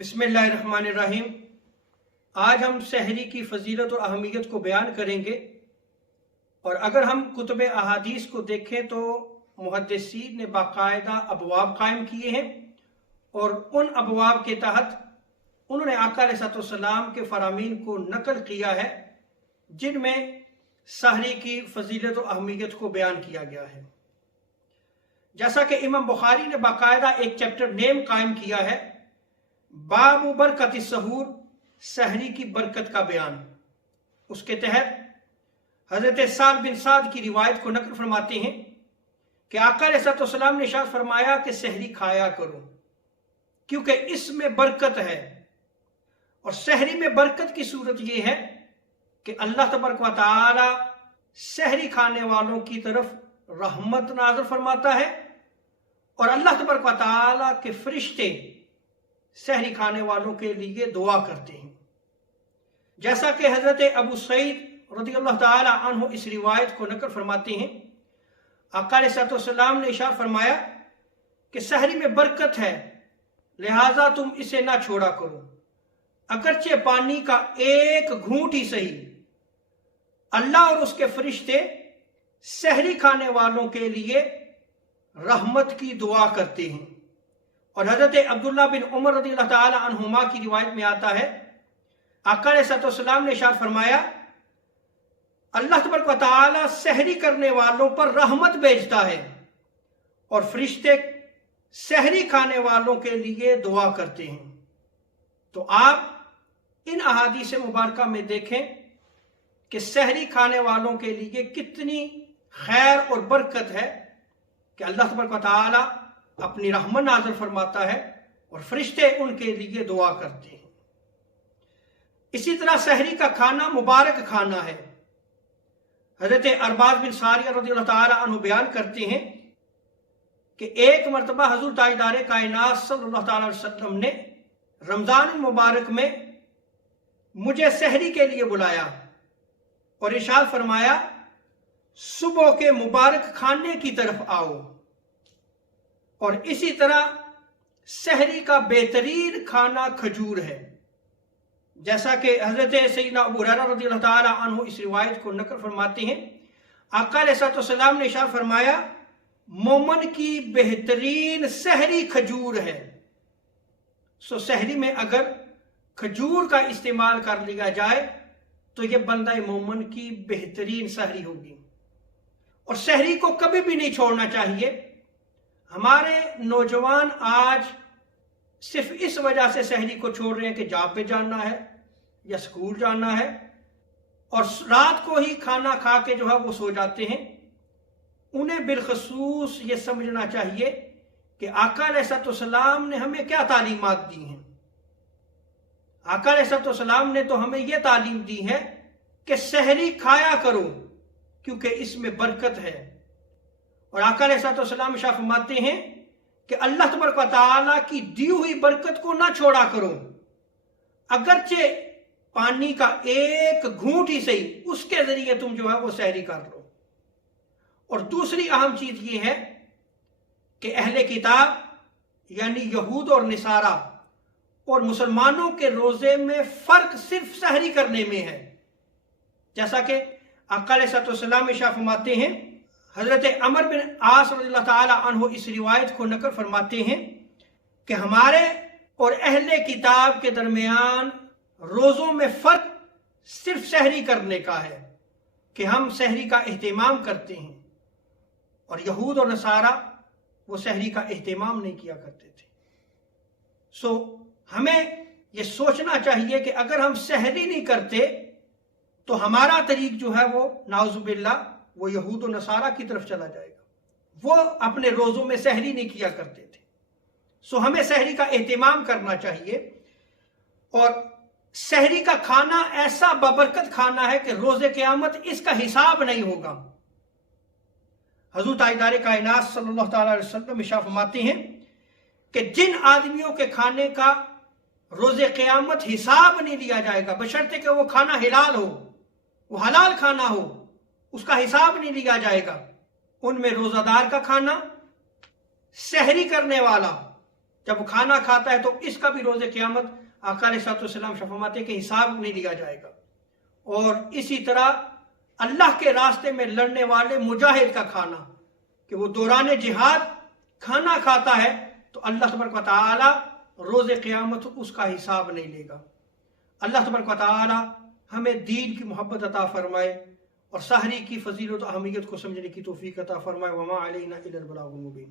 बिस्मिल्लाहिर्रहमानिर्रहीम। आज हम सहरी की फजीलत और अहमियत को बयान करेंगे। और अगर हम कुतुब अहादीस को देखें तो मुहद्दिसीन ने बाकायदा अबवाब कायम किए हैं और उन अबवाब के तहत उन्होंने आका अलैहिस्सलाम के फरामीन को नकल किया है जिनमें सहरी की फजीलत और अहमियत को बयान किया गया है। जैसा कि इमाम बुखारी ने बाकायदा एक चैप्टर नेम कायम किया है, बाबु बरकत सहूर, सहरी की बरकत का बयान। उसके तहत हजरत साद बिन साद की रिवायत को नकल फरमाते हैं कि आका अलैहिस्सलाम ने इरशाद फरमाया कि सहरी खाया करो क्योंकि इसमें बरकत है। और सहरी में बरकत की सूरत यह है कि अल्लाह तबारक व तआला सहरी खाने वालों की तरफ रहमत नाज़िल फरमाता है और अल्लाह तबारक व तआला के फरिश्ते सहरी खाने वालों के लिए दुआ करते हैं। जैसा कि हजरत अबू सईद रज़ियल्लाहु ताला अन्हु इस रिवायत को नकल फरमाते हैं, आका अलैहिस्सलाम ने इरशाद फरमाया कि सहरी में बरकत है, लिहाजा तुम इसे ना छोड़ा करो, अगरचे पानी का एक घूंट ही सही। अल्लाह और उसके फरिश्ते सहरी खाने वालों के लिए रहमत की दुआ करते हैं। और हजरत अब्दुल्ला बिन उमर रज़ियल्लाहु ताला अन्हुमा की रिवायत में आता है, आका अलैहिस्सलाम ने इरशाद फरमाया, अल्लाह तबारक व तआला सहरी करने वालों पर रहमत भेजता है और फरिश्ते सहरी खाने वालों के लिए दुआ करते हैं। तो आप इन अहादीस मुबारका में देखें कि सहरी खाने वालों के लिए कितनी खैर और बरकत है कि अल्लाह तबारक व तआला अपनी रहमत नाज़िल फरमाता है और फरिश्ते उनके लिए दुआ करते हैं। इसी तरह सहरी का खाना मुबारक खाना है। हजरत अरबाज बिन सारिया रज़ियल्लाहु ताला अन्हु बयान करते हैं कि एक मरतबा हुज़ूर ताजदार कायनात सल्लल्लाहु अलैहि वसल्लम ने रमज़ान मुबारक में मुझे सहरी के लिए बुलाया और इरशाद फरमाया, सुबह के मुबारक खाने की तरफ आओ। और इसी तरह सहरी का बेहतरीन खाना खजूर है। जैसा कि हजरत सैयदना अबू हुरैरा रज़ियल्लाहु ताला अन्हु इस रिवायत को नकल फरमाते हैं, आका अलैहिस्सलाम ने इरशाद फरमाया, मोमन की बेहतरीन सहरी खजूर है। सो सहरी में अगर खजूर का इस्तेमाल कर लिया जाए तो यह बंदा मोमन की बेहतरीन सहरी होगी। और सहरी को कभी भी नहीं छोड़ना चाहिए। हमारे नौजवान आज सिर्फ इस वजह से सहरी को छोड़ रहे हैं कि जॉब पे जाना है या स्कूल जाना है और रात को ही खाना खा के जो है वो सो जाते हैं। उन्हें बिलखसूस ये समझना चाहिए कि आका अलैहिस्सलाम ने हमें क्या तालीमात दी हैं। आका अलैहिस्सलाम ने तो हमें यह तालीम दी है कि सहरी खाया करो क्योंकि इसमें बरकत है। और आका अलैहिस्सलाम इरशाद फरमाते हैं कि अल्लाह तबारक व तआला की दी हुई बरकत को ना छोड़ा करो, अगरचे पानी का एक घूंट ही सही, उसके जरिए तुम जो है वो सहरी कर लो। और दूसरी अहम चीज ये है कि अहले किताब यानी यहूद और निसारा और मुसलमानों के रोजे में फर्क सिर्फ सहरी करने में है। जैसा कि आका अलैहिस्सलाम इरशाद फरमाते हैं, हजरत अमर बिन आस रज़ियल्लाहु ताला अन्हु इस रिवायत को नकल फरमाते हैं कि हमारे और अहले किताब के दरमियान रोज़ों में फ़र्क सिर्फ सहरी करने का है कि हम सहरी का एहतिमाम करते हैं और यहूद और नसारा वो सहरी का एहतिमाम नहीं किया करते थे। सो हमें ये सोचना चाहिए कि अगर हम सहरी नहीं करते तो हमारा तरीक जो है वो नाउज़ुबिल्लाह वो यहूद और नसारा की तरफ चला जाएगा। वो अपने रोज़ों में सहरी नहीं किया करते थे। सो हमें सहरी का एहतिमाम करना चाहिए। और सहरी का खाना ऐसा बबरकत खाना है कि रोज़े क़यामत इसका हिसाब नहीं होगा। हुज़ूर ताजदार कायनात सल्लल्लाहु अलैहि वसल्लम इरशाद फरमाते हैं कि जिन आदमियों के खाने का रोज़े क़यामत हिसाब नहीं लिया जाएगा, बशर्ते कि वो खाना हिलाल हो, वो हलाल खाना हो, उसका हिसाब नहीं लिया जाएगा। उनमें रोजादार का खाना, सहरी करने वाला जब वो खाना खाता है तो इसका भी रोज़े क़यामत आका अलैहिस्सलाम फरमाते कि हिसाब नहीं लिया जाएगा। और इसी तरह अल्लाह के रास्ते में लड़ने वाले मुजाहिद का खाना, कि वो दौरान जिहाद खाना खाता है तो अल्लाह तबारक व तआला रोज़े क़यामत उसका हिसाब नहीं लेगा। अल्लाह तबारक व तआला हमें दीन की मोहब्बत अता फरमाए और सहरी की फजीलत अहमियत को समझने की तौफीक अता फरमाए। वमा अलैना इल्लल बलागुल मुबीन।